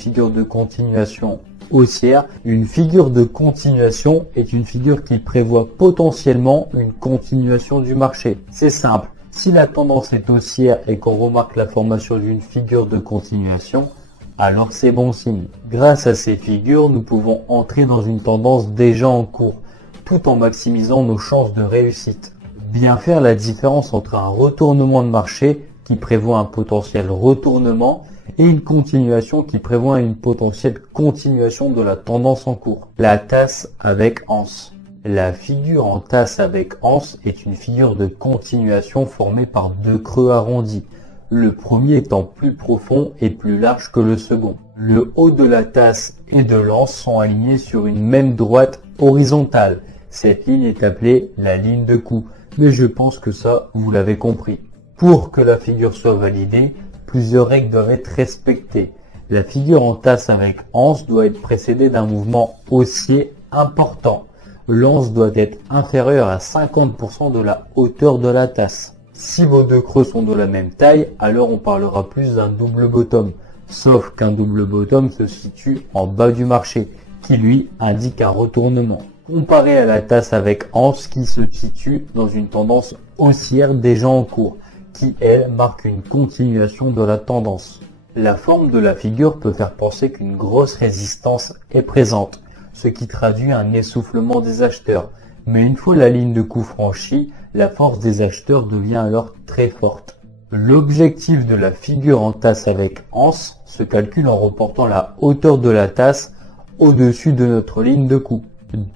Figure de continuation haussière. Une figure de continuation est une figure qui prévoit potentiellement une continuation du marché. C'est simple. Si la tendance est haussière et qu'on remarque la formation d'une figure de continuation, alors c'est bon signe. Grâce à ces figures, nous pouvons entrer dans une tendance déjà en cours, tout en maximisant nos chances de réussite. Bien faire la différence entre un retournement de marché qui prévoit un potentiel retournement et une continuation qui prévoit une potentielle continuation de la tendance en cours. La tasse avec anse. La figure en tasse avec anse est une figure de continuation formée par deux creux arrondis, le premier étant plus profond et plus large que le second. Le haut de la tasse et de l'anse sont alignés sur une même droite horizontale. Cette ligne est appelée la ligne de coup, mais je pense que ça, vous l'avez compris. Pour que la figure soit validée, plusieurs règles doivent être respectées. La figure en tasse avec anse doit être précédée d'un mouvement haussier important. L'anse doit être inférieure à 50% de la hauteur de la tasse. Si vos deux creux sont de la même taille, alors on parlera plus d'un double bottom. Sauf qu'un double bottom se situe en bas du marché, qui lui indique un retournement. Comparé à la tasse avec anse qui se situe dans une tendance haussière déjà en cours, qui elle marque une continuation de la tendance. La forme de la figure peut faire penser qu'une grosse résistance est présente, ce qui traduit un essoufflement des acheteurs. Mais une fois la ligne de coup franchie, la force des acheteurs devient alors très forte. L'objectif de la figure en tasse avec anse se calcule en reportant la hauteur de la tasse au-dessus de notre ligne de coup.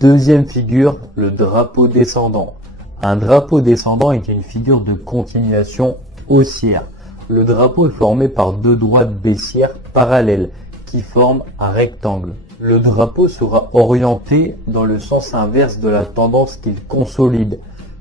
Deuxième figure, le drapeau descendant. Un drapeau descendant est une figure de continuation haussière. Le drapeau est formé par deux droites baissières parallèles qui forment un rectangle. Le drapeau sera orienté dans le sens inverse de la tendance qu'il consolide.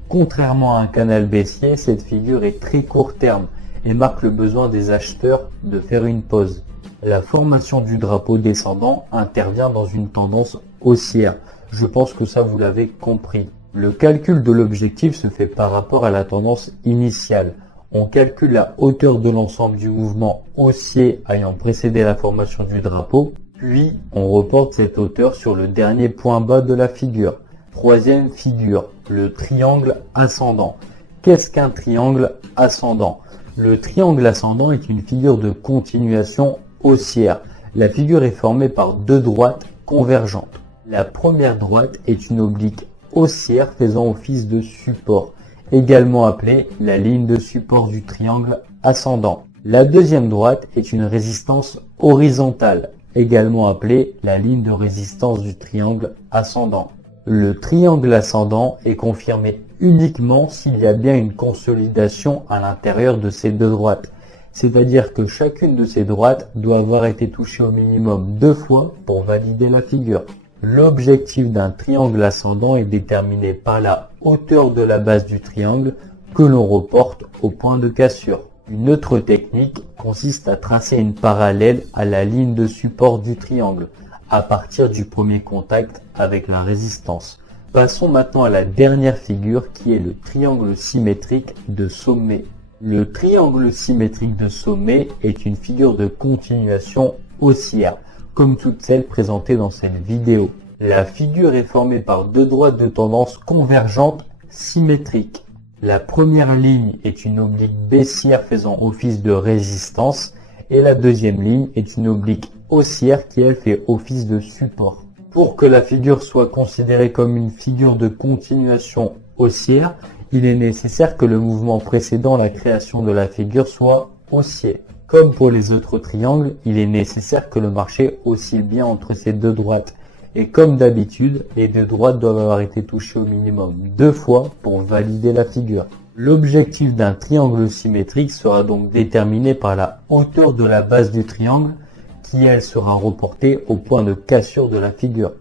Contrairement à un canal baissier, cette figure est très court terme et marque le besoin des acheteurs de faire une pause. La formation du drapeau descendant intervient dans une tendance haussière. Je pense que ça vous l'avez compris. Le calcul de l'objectif se fait par rapport à la tendance initiale. On calcule la hauteur de l'ensemble du mouvement haussier ayant précédé la formation du drapeau, puis on reporte cette hauteur sur le dernier point bas de la figure. Troisième figure, le triangle ascendant. Qu'est-ce qu'un triangle ascendant? Le triangle ascendant est une figure de continuation haussière. La figure est formée par deux droites convergentes. La première droite est une oblique haussière faisant office de support, également appelée la ligne de support du triangle ascendant. La deuxième droite est une résistance horizontale, également appelée la ligne de résistance du triangle ascendant. Le triangle ascendant est confirmé uniquement s'il y a bien une consolidation à l'intérieur de ces deux droites. C'est-à-dire que chacune de ces droites doit avoir été touchée au minimum 2 fois pour valider la figure. L'objectif d'un triangle ascendant est déterminé par la hauteur de la base du triangle que l'on reporte au point de cassure. Une autre technique consiste à tracer une parallèle à la ligne de support du triangle à partir du premier contact avec la résistance. Passons maintenant à la dernière figure qui est le triangle symétrique de sommet. Le triangle symétrique de sommet est une figure de continuation haussière, comme toutes celles présentées dans cette vidéo. La figure est formée par deux droites de tendance convergentes symétriques. La première ligne est une oblique baissière faisant office de résistance et la deuxième ligne est une oblique haussière qui elle fait office de support. Pour que la figure soit considérée comme une figure de continuation haussière, il est nécessaire que le mouvement précédant la création de la figure soit haussier. Comme pour les autres triangles, il est nécessaire que le marché oscille bien entre ces deux droites. Et comme d'habitude, les deux droites doivent avoir été touchées au minimum 2 fois pour valider la figure. L'objectif d'un triangle symétrique sera donc déterminé par la hauteur de la base du triangle qui elle sera reportée au point de cassure de la figure.